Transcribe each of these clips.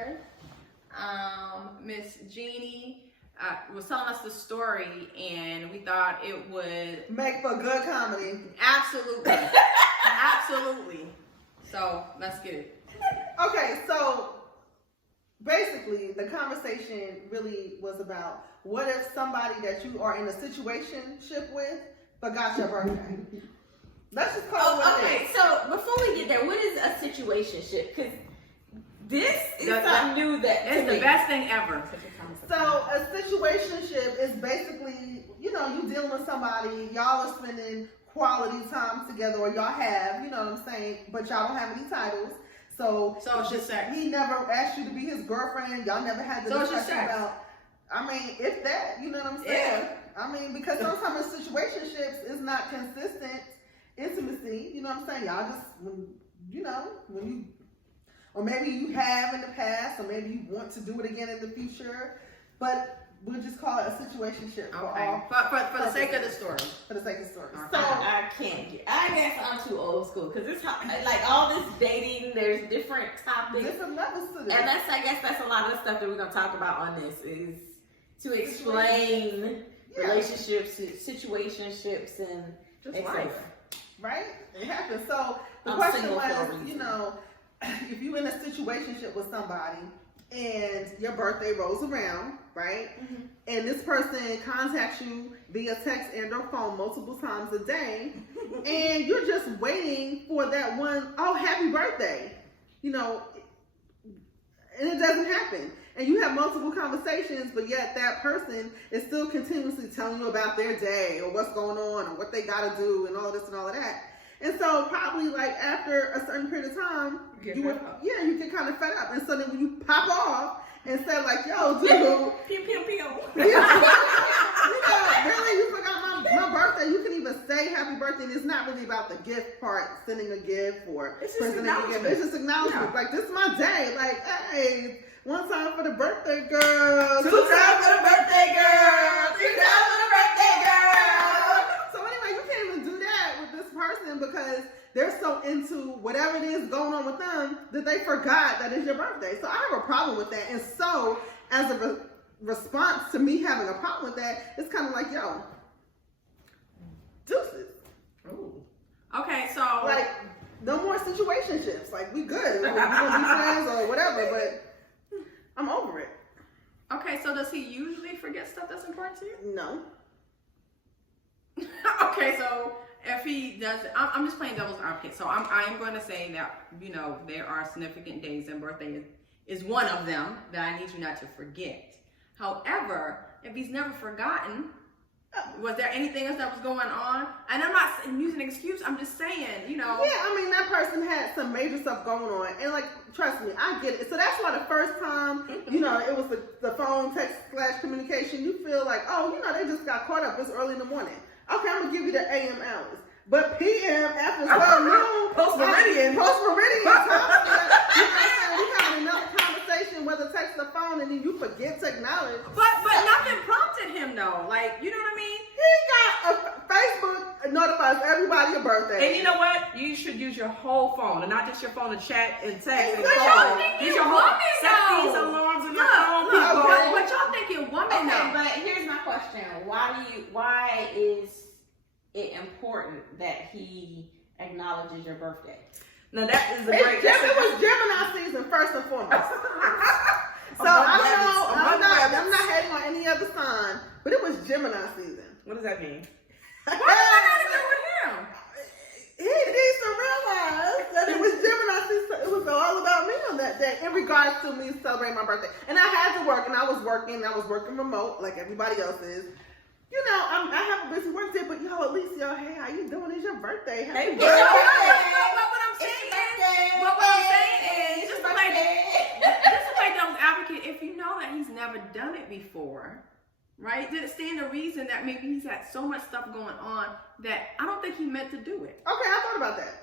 here. Miss Jeannie was telling us the story, and we thought it would make for good comedy. Absolutely. Absolutely. So let's get it. Okay, so basically the conversation really was about what if somebody that you are in a situationship with forgot your birthday? Let's just call it what it is. So before we get there, what is a situationship? Because this is something new that it's the best thing ever. So a situationship is basically, you dealing with somebody, y'all are spending quality time together, or y'all have, you know what I'm saying, but y'all don't have any titles. So it's just sex. He never asked you to be his girlfriend. Y'all never had the discussion about. I mean, if that, you know what I'm saying. Yeah. I mean, because sometimes in situationships is not consistent intimacy. You know what I'm saying. Y'all just when you. Or maybe you have in the past, or maybe you want to do it again in the future. But we'll just call it a situationship for all. For the sake of the story. For the sake of the story. So I can't. I guess I'm too old school because it's like all this dating. There's different topics, different levels to this, and I guess that's a lot of the stuff that we're gonna talk about on this is to explain relationships, situationships, and just life. Right? It happens. So the question was, if you're in a situationship with somebody and your birthday rolls around, right? Mm-hmm. And this person contacts you via text and or phone multiple times a day, and you're just waiting for that one, happy birthday, and it doesn't happen. And you have multiple conversations, but yet that person is still continuously telling you about their day or what's going on or what they got to do and all this and all of that. And so probably like after a certain period of time, you get kind of fed up. And so then when you pop off and say like, yo, dude. Pew, pew, pew. Really, you forgot my birthday. You can even say happy birthday. And it's not really about the gift part, sending a gift or presenting a gift. It's just acknowledgement. Yeah. Like, this is my day. Like, hey, one time for the birthday girl. 2 times for the birthday girl. 3 times for the birthday girl. So anyway, you can't even do that with this person because they're so into whatever it is going on with them that they forgot that it's your birthday. So I have a problem with that. And so as a response to me having a problem with that, it's kind of like, yo, deuces. Ooh. Okay, so like no more situationships. Like we good. We're gonna be friends or whatever, but I'm over it. Okay, so does he usually forget stuff that's important to you? No. Okay, so if he does, I'm just playing devil's advocate. So I'm going to say that, there are significant days, and birthday is one of them that I need you not to forget. However, if he's never forgotten, was there anything else that was going on? And I'm not using an excuse. I'm just saying, Yeah, I mean, that person had some major stuff going on. And, trust me, I get it. So that's why the first time, it was the phone, text / communication, you feel like, they just got caught up. It's early in the morning. Okay, I'm going to give you the AM hours. But PM after 12 noon, post-meridian time, we having another conversation, whether text or phone, and then you forget to acknowledge. But nothing prompted him, though. You know what I mean? He got Facebook notifies everybody your birthday. And you know what? You should use your whole phone, and not just your phone to chat and text and call. Y'all think you're woman, set these alarms in the phone, people. But y'all think you're woman, though. But here's my question: Why is it important that he acknowledges your birthday? Now that is a great. It was Gemini season first and foremost. So I'm not hating on any other sign, but it was Gemini season. What does that mean? What does that got to do with him? He needs to realize that it was Gemini season. It was all about me on that day in regards to me celebrating my birthday. And I had to work, and I was working remote like everybody else is. I have a busy work day, but at least hey, how you doing? It's your birthday. Happy birthday. What I'm saying is, just to play devil's advocate, if you know that he's never done it before, right? Then it stand to reason that maybe he's had so much stuff going on that I don't think he meant to do it. Okay, I thought about that.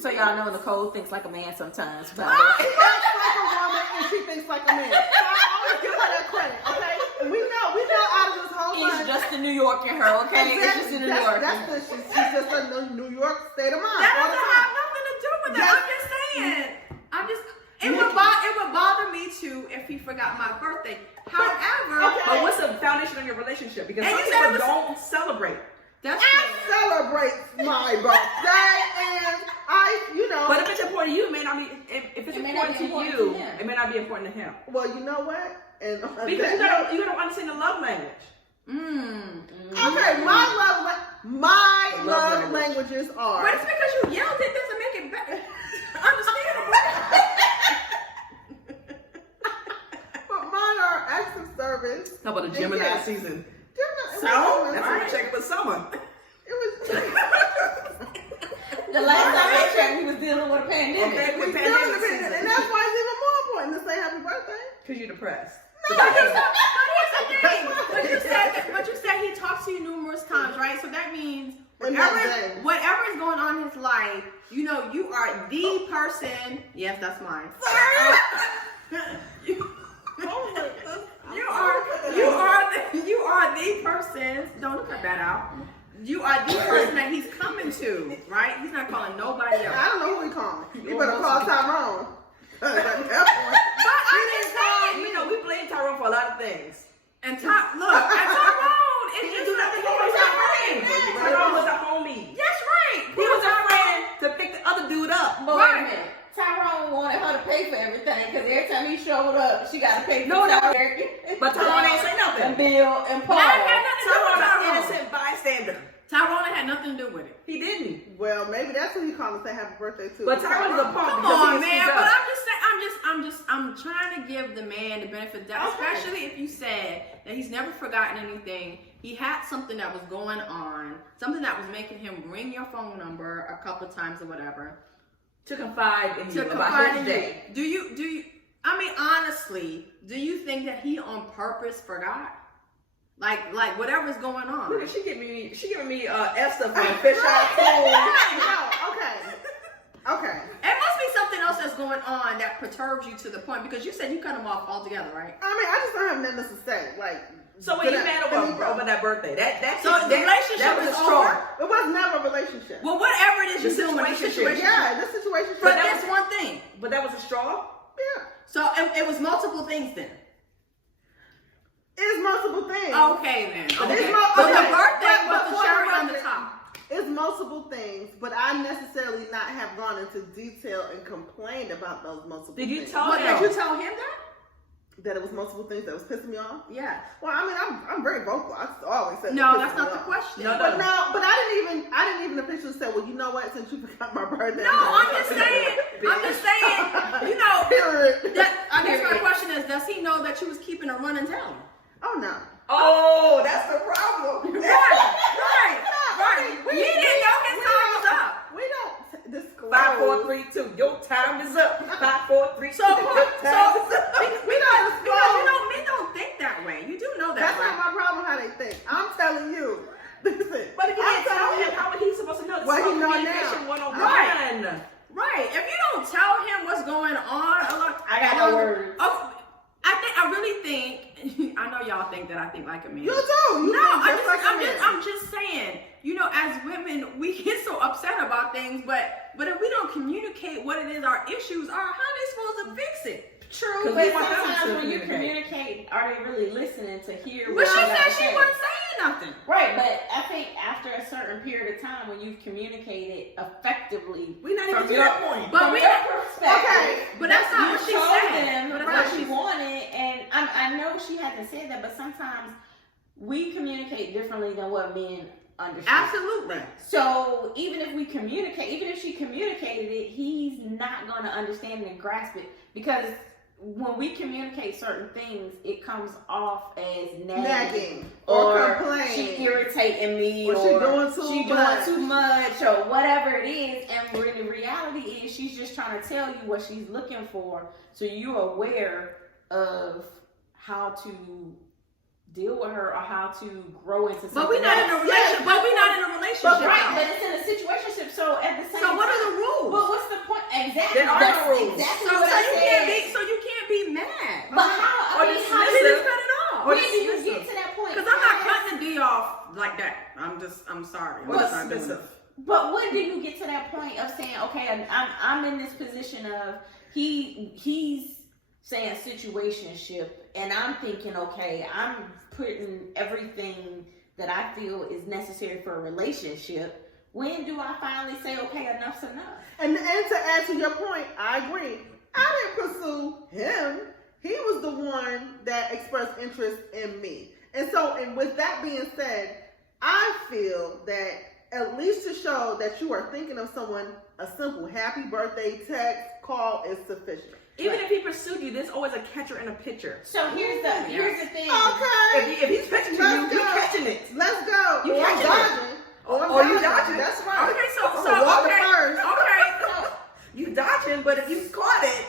So y'all know Nicole thinks like a man sometimes. She thinks like a woman and she thinks like a man. So I always give her that credit, okay? And we know out of this whole It's just the New York in her, okay? Exactly. It's just in New York. She's just a New York state of mind. That doesn't have nothing to do with that. I'm just saying. It would forgot my birthday. However, But what's the foundation of your relationship? Because And some you said it people was- don't celebrate. that's I celebrate my birthday, and But if it's important to you, it may not be. If it's It may not important be to important you, to him. it may not be important to him. well, you know what? And Because you gotta understand the love language. okay, my love languages are. But it's because you yelled, it doesn't make it better. Understandable. But mine are acts of service. How about the Gemini Yes. season? Gemini- So it that's was- what I'm checking with someone. It was. The last time I checked, we was dealing with a pandemic. Okay, We with still pandemic in the business, and season. that's why it's even more important to say happy birthday. Because you're depressed. But you said he talks to you numerous times, right? So that means In that day. whatever is going on in his life, you are the person. Yes, that's mine. You are the person. Don't cut that out. You are the person that he's coming to, right? He's not calling nobody else. I don't know who he calling. You better call Tyrone. But I'm just saying, We blame Tyrone for a lot of things. and Tyrone, He it's didn't just do nothing. He was a friend. Tyrone was a homie. That's right. He was a friend to pick the other dude up. But wait a minute. Tyrone wanted her to pay for everything because every time he showed up, she got to pay for But Tyrone ain't say nothing. And Bill and Paul. That had nothing to do with Tyrone, an Tyrone. innocent bystander. Tyrone had nothing to do with it. He didn't. Well, maybe that's who he called to say happy birthday to. But Tyrone's a punk. Come because on, he man. speaks But up. I'm trying to give the man the benefit of that, Okay. especially if you said that he's never forgotten anything. He had something that was going on, something that was making him ring your phone number a couple times or whatever. To confide in To you about confide his in day. you. Do you? I mean, honestly, do you think that he on purpose forgot? Like whatever's going on. Look, she giving me Esther from Fish Eye No, okay. It must be something else that's going on that perturbs you to the point, because you said you cut him off altogether, right? I mean, I just don't have nothing else to say. Like, So when you mad over that birthday, that relationship that was is a straw. over? it was never a relationship. Well, whatever it is The you're doing with the situationship. situation. Yeah, this situation. But that that's one thing. But that was a straw. Yeah, So it was multiple things then. it's multiple things. Okay then. It's Okay. mo- But okay, the birthday but was the for cherry the on the record, top. It's multiple things, but I necessarily not have gone into detail and complained about those multiple Did you things. tell But him? did you tell him that? That it was multiple things that was pissing me off? Yes. Well, I mean, I'm very vocal. I always said No, that that's pisses not me the off. question. No, But I didn't even officially say, well, you know what, since you forgot my birthday. No, I'm just saying. You know. Period. I guess my question is, does he know that you was keeping a running tally? Oh, no. Oh, that's the problem. Right. He didn't know his time was up. We don't disclose. 5, 4, 3, 2. Your time is up. 5, 4, 3, 2. So, Your time is up. because men don't think that way. You do know that, That's right? not my problem how they think. I'm telling you. Listen. But if you I'm didn't tell telling him, you. how would he supposed to know? This Well, is he know communication now. 101. Right. If you don't tell him what's going on, I got no words. Oh, I really think. I know y'all think that I think like a man. You too. You No, think just like a man. I'm just saying. You know, as women, we get so upset about things, but if we don't communicate what it is our issues are, how are they supposed to fix it? True, 'Cause but we want them sometimes to when you communicate. communicate, are they really listening to hear But what she you said gotta she say? wasn't saying nothing. Right, but I think after a certain period of time, when you've communicated effectively, We're not even from to your, that point. But from we- your perspective, Okay, but that's not you what she told said. them But that's what not she she- wanted, and I know she hasn't said that, but sometimes we communicate differently than what men understand. Absolutely. So even if we communicate, even if she communicated it, he's not going to understand and grasp it, because when we communicate certain things, it comes off as nagging or complain. she irritating me, Or she doing too much. too much, or whatever it is. And the reality is, she's just trying to tell you what she's looking for, so you're aware of how to deal with her or how to grow into something. But we're not in a else. relationship. But we're not in a relationship. But right, though. but it's in a situationship. So at the same So what time, are the rules? well, what's the point? Exactly. There are That's no rules. Exactly So what I said. you can't be mad. But how? Or I mean, just how Maybe did just cut it off. when do you get to that point? Because I'm not cutting the D off like that. I'm sorry. I'm Or just not doing dismissive. it. But when do you get to that point of saying, okay, I'm in this position of he's saying situationship, and I'm thinking, okay, I'm putting everything that I feel is necessary for a relationship. When do I finally say, okay, enough's enough? And to add to your point, I agree. I didn't pursue him. He was the one that expressed interest in me. And so, and with that being said, I feel that at least to show that you are thinking of someone, a simple happy birthday text, call is sufficient. Even if he pursued you, there's always a catcher in a pitcher. So here's the thing. Okay. If he's pitching to you, you're catching it. Let's go. You I'm catching dodging. Or you dodging. That's right. Okay, I'm gonna walk it first. Okay. You dodging, but if you caught it,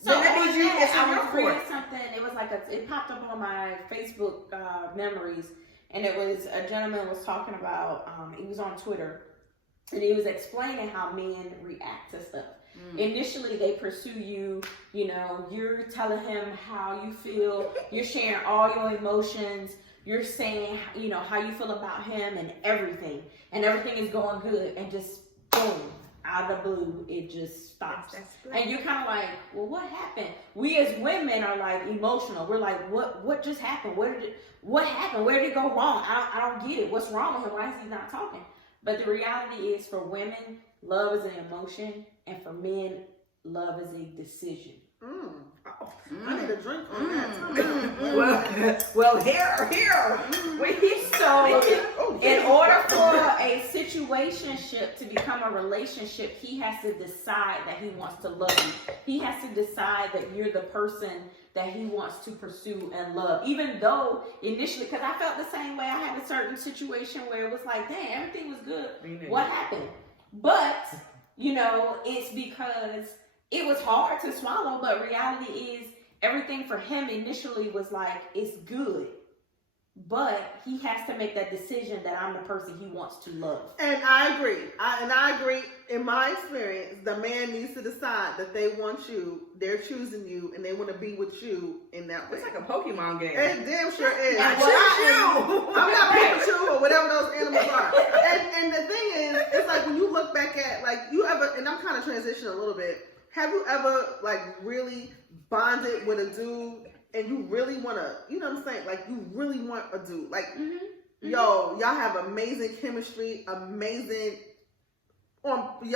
So then that means you get I your was report. reading something. It was like it popped up on my Facebook memories, and it was a gentleman was talking about. He was on Twitter, and he was explaining how men react to stuff. Initially, they pursue you. You know, you're telling him how you feel. You're sharing all your emotions. You're saying, you know, how you feel about him and everything is going good, and just boom, out of the blue, it just stops. And you're kind of like, well, what happened? We as women are like emotional. We're like, what just happened? What happened? Where did it go wrong? I don't get it. What's wrong with him? Why is he not talking? But the reality is, for women, love is an emotion, and for men, love is a decision. I need a drink on that. Well, here. So, in order for a situationship to become a relationship, he has to decide that he wants to love you. He has to decide that you're the person that he wants to pursue and love. Even though initially, because I felt the same way. I had a certain situation where it was like, dang, everything was good. What happened? But, you know, it's because it was hard to swallow, but reality is everything for him initially was like, it's good. But he has to make that decision that I'm the person he wants to love. And I agree. I agree. In my experience, the man needs to decide that they want you, they're choosing you, and they want to be with you in that way. It's like a Pokemon game. It damn sure is. I choose you. I'm not Pikachu or whatever those animals are. And the thing is, it's like when you look back at, like, you ever, and I'm kind of transitioning a little bit, have you ever, like, really bonded with a dude and you really want to, you know what I'm saying? Like, you really want a dude. Like, yo, y'all have amazing chemistry, amazing, Boom, bang.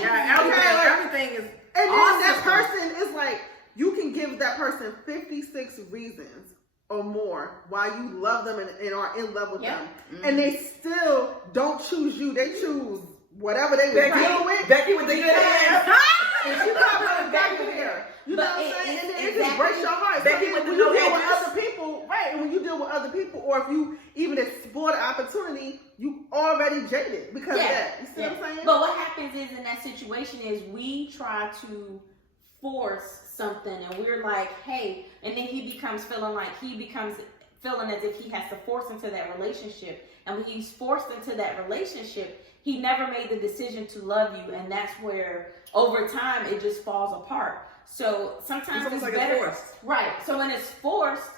Yeah, everything is and then awesome. that person is like, you can give that person 56 reasons or more why you love them and are in love with them. And they still don't choose you. They choose whatever they were dealing with. Becky with the good ass. And she probably back there. You know what I'm saying? And then it just breaks your heart. Becky So with when the you no deal with edges. other people, right? And when you deal with other people, or if you even explore the opportunity, you already jaded because of that. You see what I'm saying? But what happens is in that situation is we try to force something, and we're like, hey, and then he becomes feeling as if he has to force into that relationship. And when he's forced into that relationship, he never made the decision to love you, and that's where over time it just falls apart. So sometimes it's like better, forced. right? So when it's forced,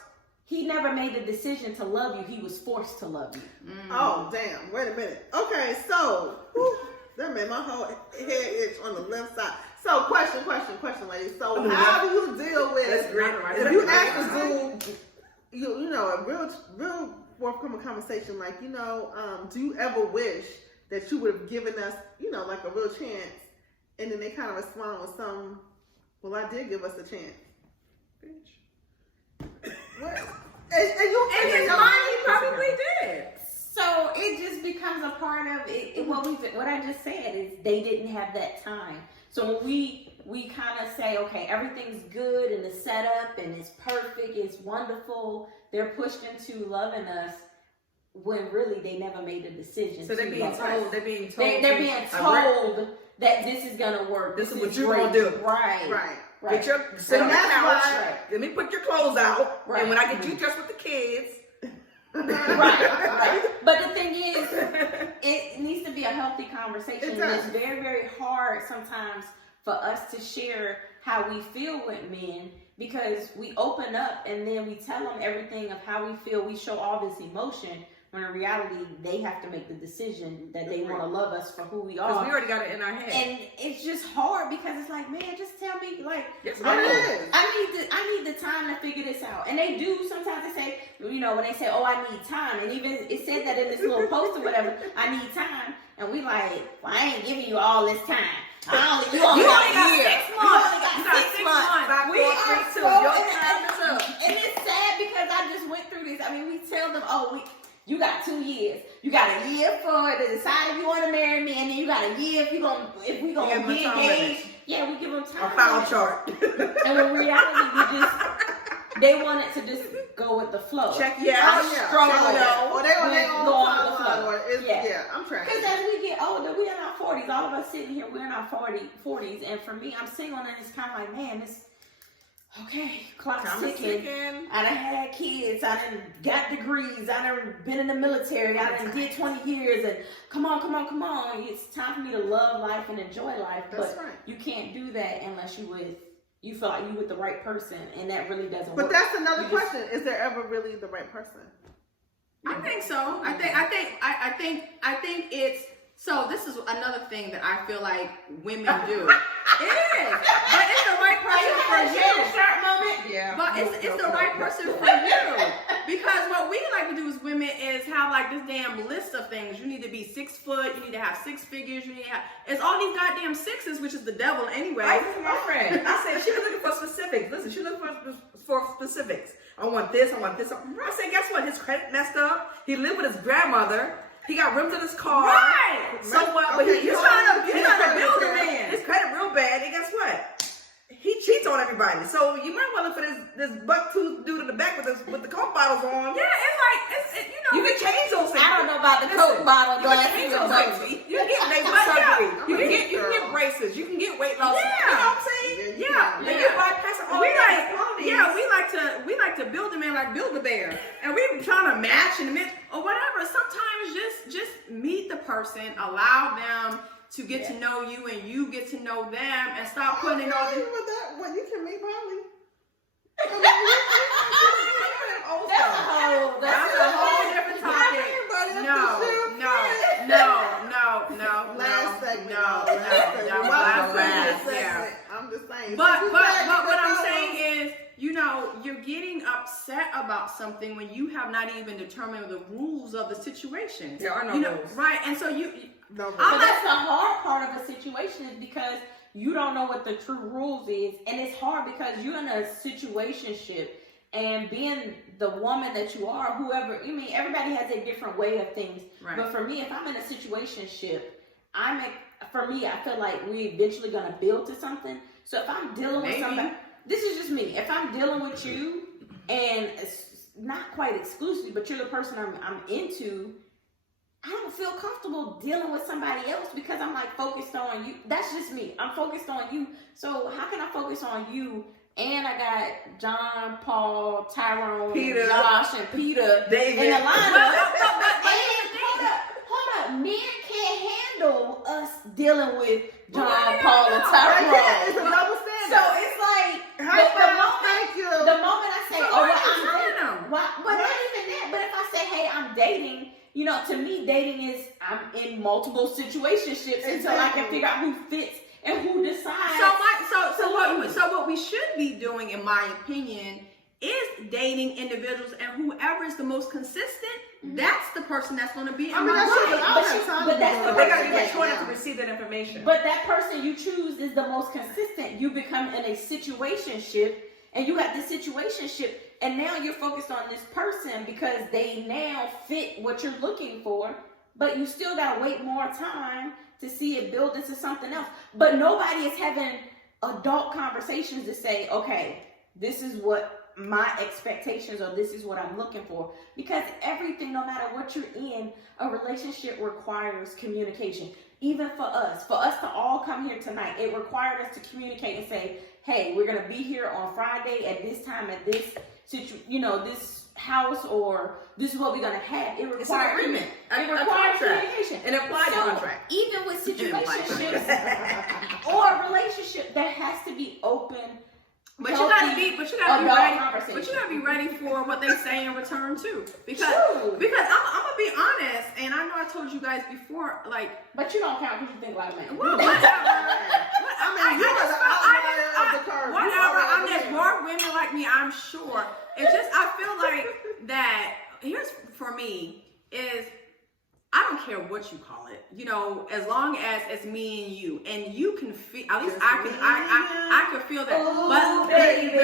he never made the decision to love you. He was forced to love you. Oh, damn. Wait a minute. Okay, so that made my whole head itch on the left side. So question, ladies. So how do you deal with, That's great, right? if you ask a dude, you know, a real forthcoming conversation, like, you know, do you ever wish that you would have given us, you know, like a real chance, and then they kind of respond with some, well, I did give us a chance. What? In his mind, he probably did. So it just becomes a part of it. What I just said is they didn't have that time. So when we kind of say, okay, everything's good and the setup and it's perfect, it's wonderful, they're pushed into loving us when really they never made a decision. So they're being told. They're being told that this is gonna work. This is what you're gonna do. Right. Sit on the couch. Right. Let me put your clothes out. Right. And when I get you dressed with the kids. right. But the thing is, it needs to be a healthy conversation. It And does. it's very, very hard sometimes for us to share how we feel with men, because we open up and then we tell them everything of how we feel. We show all this emotion, when in reality, they have to make the decision that they want to love us for who we are. Because we already got it in our head. And it's just hard because it's like, man, just tell me, like, Yes, I need the time to figure this out. And they do sometimes. They say, you know, when they say, oh, I need time, and even it said that in this little post or whatever, I need time, and we like, well, I ain't giving you all this time. You only got 6 months. You got 6 months. We are so, and it's sad because I just went through this. I mean, we tell them, oh, you got 2 years. You got a year for to decide if you want to marry me, and then you got a year if we gonna be engaged. Yeah, we give them time. A foul chart. And in reality, they wanted to just go with the flow. Check, struggle. Or they go on the flow. I'm trying. Because as we get older, we're in our 40s. All of us sitting here, we're in our 40s. And for me, I'm single, and it's kind of like, man, this. Okay, clock's ticking. I done had kids. I done got degrees. I done been in the military. I done did 20 years. And come on. It's time for me to love life and enjoy life. That's but right. you can't do that unless you feel like you with the right person, and that really doesn't work. But that's another question. Is there ever really the right person? I think so. I think it's so. This is another thing that I feel like women do. It is, but it's the right person for you. Yeah. But it's the right person for you, because what we like to do as women is have like this damn list of things. You need to be 6 foot. You need to have 6 figures. You need to have. It's all these goddamn sixes, which is the devil anyway. I said to my friend, I said, she was looking for specifics. Listen, she looking for specifics. I want this. I said, guess what? His credit messed up. He lived with his grandmother. He got rims in his car. Right. So what? But You're trying to build a man. His credit real bad. And guess what? He cheats on everybody. So you might want to look for this buck-toothed dude in the back with the Coke bottles on. Yeah, it's like you can change those things. I don't know about the Coke bottle. You can change those things. You can get laser surgery. You can get braces. You can get weight loss. Yeah. You know what I'm saying? Yeah. You bypass all we like to build a man like build a bear, and we trying to match and mix or whatever. Sometimes just meet the person, allow them to get to know you, and you get to know them, and stop putting in all this. Well, you can meet Molly. That's a whole different topic. I'm just saying. But what I'm saying is, you're getting upset about something when you have not even determined the rules of the situation. There are no rules. Right, and so But that's the hard part of a situation is because you don't know what the true rules is, and it's hard because you're in a situationship, and being the woman that you are, everybody has a different way of things. Right. But for me, if I'm in a situationship, I feel like we eventually gonna build to something. So if I'm dealing with somebody, this is just me. If I'm dealing with you, and it's not quite exclusively, but you're the person I'm into, I don't feel comfortable dealing with somebody else because I'm like focused on you. That's just me. I'm focused on you. So how can I focus on you? And I got John, Paul, Tyrone, Peter, Josh, and Peter David. in the lineup. Hold up. Men can't handle us dealing with John, Paul, and Tyrone. It's a double standard. So it's like the moment I say, but not even that. But if I say, hey, I'm dating. To me, dating is I'm in multiple situationships until I can figure out who fits and who decides. So what we should be doing, in my opinion, is dating individuals, and whoever is the most consistent, that's the person that's going to be in my life. But that's the they got to be mature enough to receive that information. But that person you choose is the most consistent. You become in a situationship, and you got this situationship. And now you're focused on this person because they now fit what you're looking for, but you still got to wait more time to see it build into something else. But nobody is having adult conversations to say, okay, this is what my expectations are, this is what I'm looking for. Because everything, no matter what you're in, a relationship requires communication. Even for us to all come here tonight, it required us to communicate and say, hey, we're going to be here on Friday at this time, at this this house, or this is what we're going to have. It requires agreement. It requires communication. An implied contract. Even with situationships or a relationship, there has to be open But you gotta be ready. conversation. But you gotta be ready for what they say in return too. Because True. I'm gonna be honest, and I know I told you guys before, like. But you don't count because you think like a man. Well, whatever. Whatever. I mean, there's more women like me, I'm sure. It's just I feel like that. Here's for me is. I don't care what you call it, you know, as long as it's me and you can feel. At least I can feel that. Ooh, baby.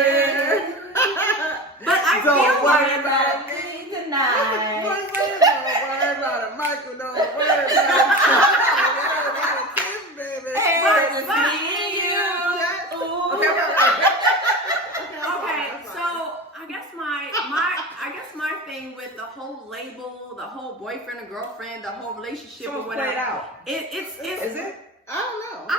But I Don't feel worry like about me tonight. Don't worry about it, Michael. Don't worry about it. Baby. Hey, it's me and you. Ooh. Okay, so I guess my thing with the whole label, the whole boyfriend and girlfriend, the whole relationship or whatever. It's Is it? I don't know.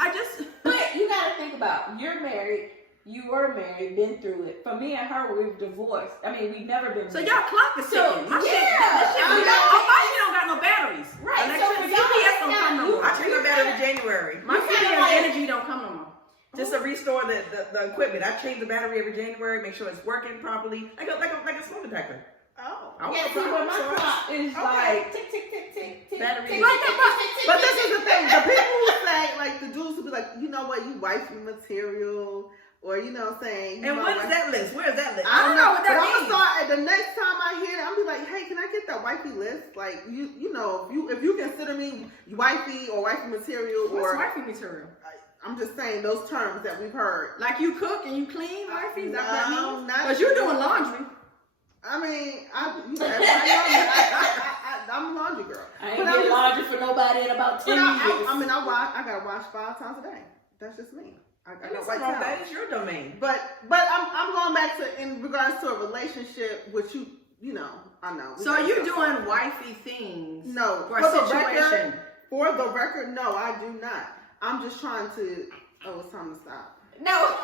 I just But you gotta think about, you're married, you were married, been through it. For me and her, we've divorced. I mean, we've never been so married. y'all clock is So, ticking. My yeah, shit, I know. my shit don't got no batteries. Right, so for Electric- y'all, GPS don't it's come not no you. more. I change my battery in January. My You kinda GPS like- energy don't come no more. Just to restore the equipment. I change the battery every January, make sure it's working properly. Like a smoke detector. Oh. I Yeah, want see, to but my clock is Okay. like tick, tick, tick, tick, tick, Battery. tick, Like tick, that, tick, tick, But tick, this tick. is the thing. The people who say, like, the dudes who be like, you know what, you wifey material, or you know what I'm saying. And what is that list? Where is that list? I don't know what that But I'm means. gonna start. The next time I hear it, I'm be like, hey, can I get that wifey list? Like, you know, if you consider me wifey or wifey material, What's or wifey material? I'm just saying those terms that we've heard. Like you cook and you clean, wifey? Is that what that No, means? not Because you're doing laundry. I mean, everybody knows me. I'm a laundry girl. I ain't But I'm did just- laundry for nobody in about 10 But years. I gotta wash 5 times a day. That's just me. I got That's white wrong. towels. That is your domain. But I'm going back to in regards to a relationship, which you know, I know. we So gotta you're go. doing wifey things No, for a for the situation. record, for the record, no, I do not. I'm just trying to. Oh, it's time to stop. No.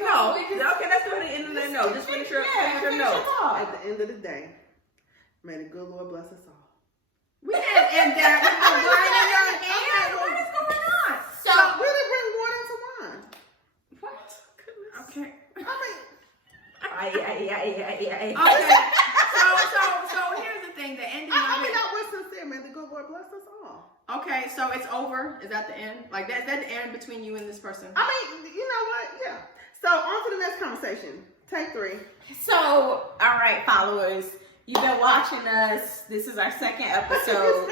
No. We just- Okay, let's go ahead and end the note. Just finish your finish your note. thought. At the end of the day, may the good Lord bless us all. We can't end that with the wine in your hand. What is going on? So, Really bring water into wine. What? Okay. I mean, Okay. So here's the thing. The ending I of mean, it. that was sincere. May the good Lord bless us all. Okay, so it's over. Is that the end? Like that's the end between you and this person? I mean, you know what? Yeah. So on to the next conversation. Take 3. So, all right, followers, you've been watching us. This is our second episode.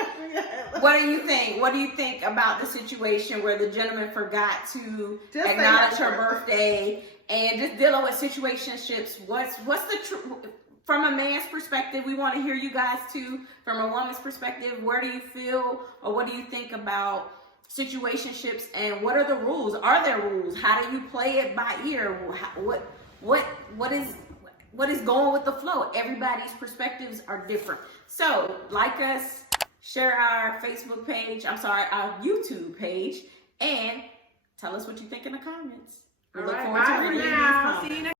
What do you think? What do you think about the situation where the gentleman forgot to Just say acknowledge that her word. birthday and just dealing with situationships? What's the from a man's perspective? We want to hear you guys too. From a woman's perspective, where do you feel or what do you think about situationships and what are the rules? Are there rules? How do you play it by ear? What is going with the flow? Everybody's perspectives are different. So, like us, share our Facebook page, our YouTube page, and tell us what you think in the comments. We All look right, forward bye to for reading these now. comments. See you next